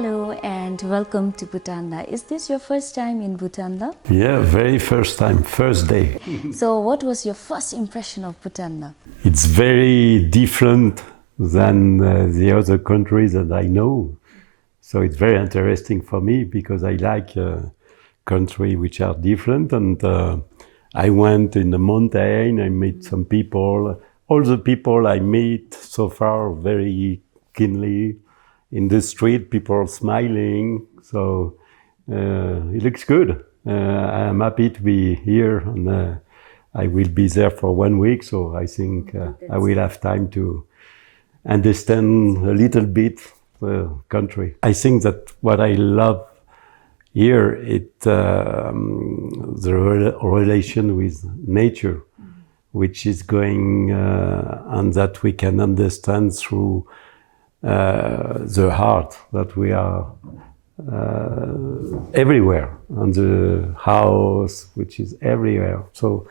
Hello and welcome to Bhutan. Is this your first time in Bhutan? Yeah, very first time, first day. So what was your first impression of Bhutan? It's very different than the other countries that I know. So it's very interesting for me because I like countries which are different. And I went in the mountain, I met some people. All the people I meet so far very keenly. In the street, people are smiling. So it looks good. I'm happy to be here. And, I will be there for 1 week, so I think I will have time to understand a little bit the country. I think that what I love here is the relation with nature, which is going and that we can understand through the heart, that we are everywhere, and the house, which is everywhere. So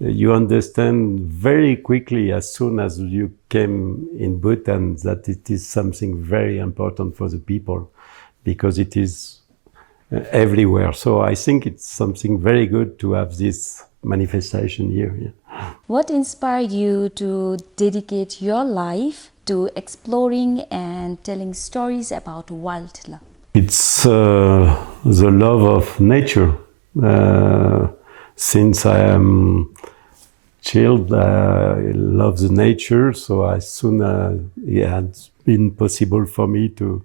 you understand very quickly as soon as you came in Bhutan that it is something very important for the people because it is everywhere. So I think it's something very good to have this manifestation here. Yeah. What inspired you to dedicate your life to exploring and telling stories about wildlife? It's the love of nature. Since I am child, I love the nature, so as soon as it had been possible for me to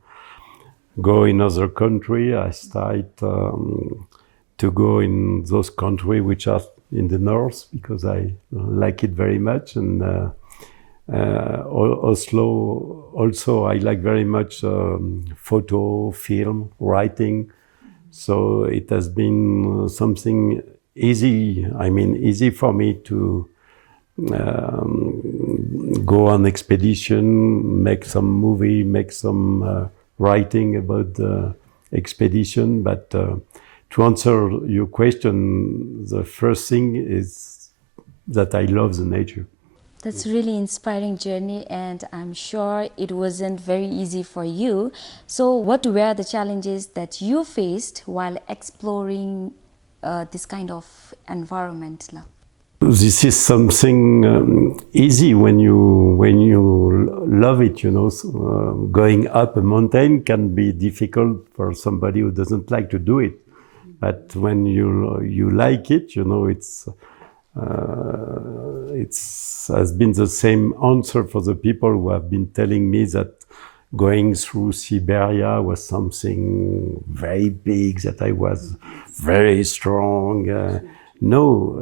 go in other country, I started to go in those countries which are in the north because I like it very much. And Oslo also I like very much photo, film, writing. So it has been something easy for me to go on expedition, make some movie, make some writing about the expedition. But to answer your question, the first thing is that I love the nature. That's really inspiring journey, and I'm sure it wasn't very easy for you. So what were the challenges that you faced while exploring this kind of environment? This is something easy when you love it, you know. So, going up a mountain can be difficult for somebody who doesn't like to do it. But when you like it, you know, it's has been the same answer for the people who have been telling me that going through Siberia was something very big, that I was very strong. No,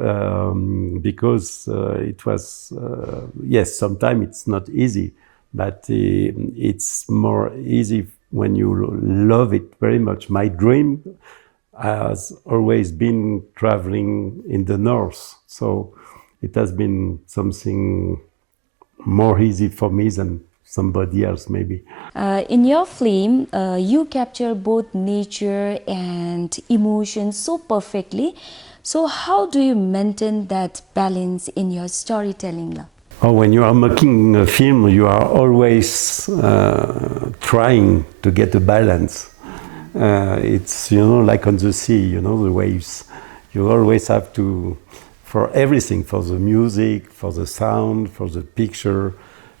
because it was, yes, sometimes it's not easy, but it's more easy when you love it very much. My dream has always been traveling in the north, so it has been something more easy for me than somebody else maybe. In your film, you capture both nature and emotion so perfectly. So how do you maintain that balance in your storytelling? Oh, when you are making a film, you are always trying to get a balance. It's, you know, like on the sea, you know, the waves. You always have to, for everything, for the music, for the sound, for the picture,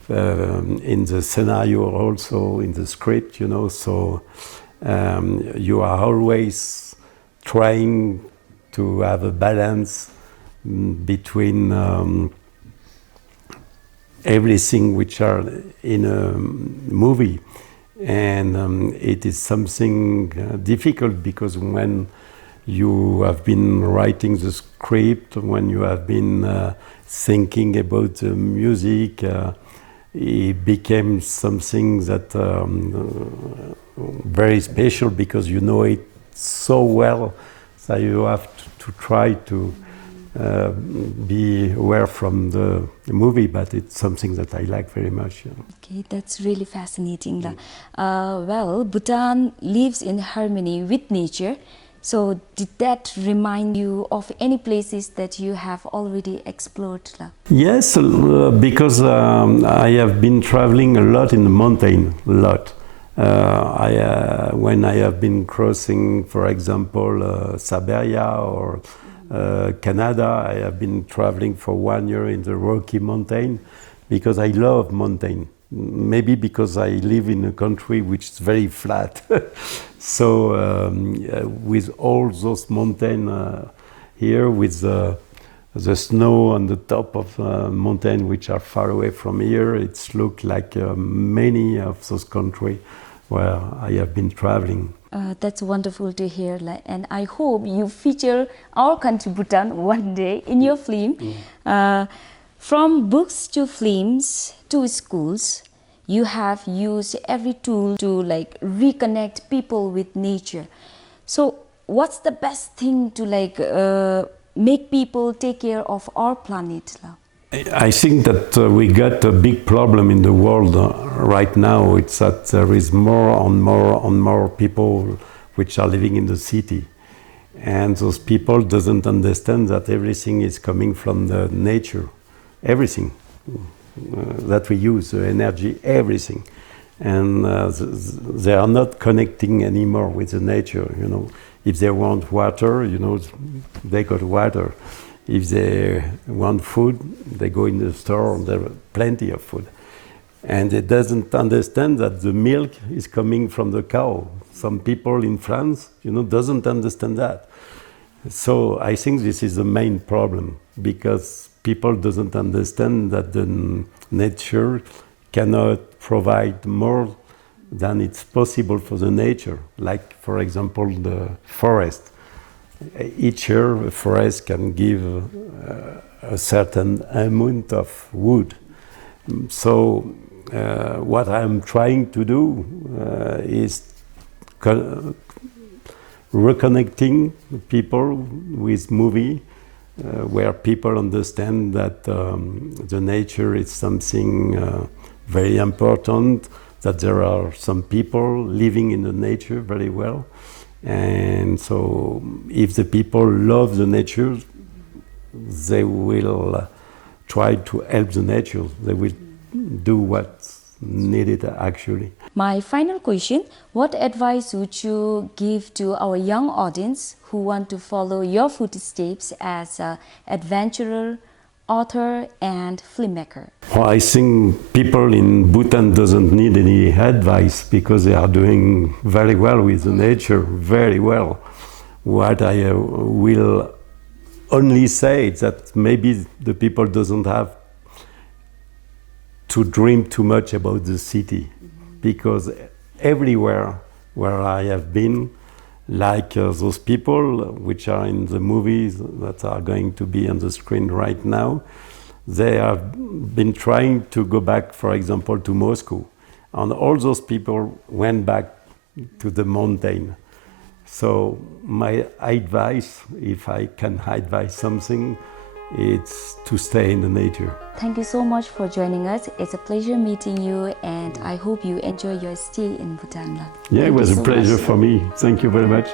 in the scenario also, in the script, you know. So you are always trying to have a balance between everything which are in a movie. And it is something difficult because when you have been writing the script, when you have been thinking about the music, it became something that very special because you know it so well that you have to try to be aware from the movie, but it's something that I like very much. You know. Okay, that's really fascinating. Well, Bhutan lives in harmony with nature. So did that remind you of any places that you have already explored? Yes, because I have been traveling a lot in the mountain, a lot. When I have been crossing, for example, Siberia or Canada, I have been traveling for 1 year in the Rocky Mountain because I love mountain. Maybe because I live in a country which is very flat. So with all those mountains here, with the snow on the top of mountains which are far away from here, it's looked like many of those countries where I have been traveling. That's wonderful to hear, and I hope you feature our country Bhutan one day in your film. From books to films to schools, you have used every tool to reconnect people with nature. So what's the best thing to make people take care of our planet? I think that we got a big problem in the world right now. It's that there is more and more people which are living in the city. And those people doesn't understand that everything is coming from the nature. Everything that we use, the energy, everything. And they are not connecting anymore with the nature, you know. If they want water, you know, they got water. If they want food, they go in the store and there are plenty of food. And they doesn't understand that the milk is coming from the cow. Some people in France, you know, doesn't understand that. So I think this is the main problem, because people doesn't understand that the nature cannot provide more than it's possible for the nature. Like, for example, the forest. Each year, a forest can give a certain amount of wood. So what I'm trying to do is reconnecting people with movie, where people understand that the nature is something very important, that there are some people living in the nature very well. And so if the people love the nature, they will try to help the nature. They will do what's needed actually. My final question, what advice would you give to our young audience who want to follow your footsteps as an adventurer, author and filmmaker? Well, I think people in Bhutan doesn't need any advice because they are doing very well with the nature, very well. What I will only say is that maybe the people doesn't have to dream too much about the city, because everywhere where I have been, like those people which are in the movies that are going to be on the screen right now, they have been trying to go back, for example, to Moscow. And all those people went back to the mountain. So my advice, if I can advise something, it's to stay in the nature. Thank you so much for joining us. It's a pleasure meeting you, and I hope you enjoy your stay in Bhutan. Yeah, it was a pleasure for me. Thank you very much.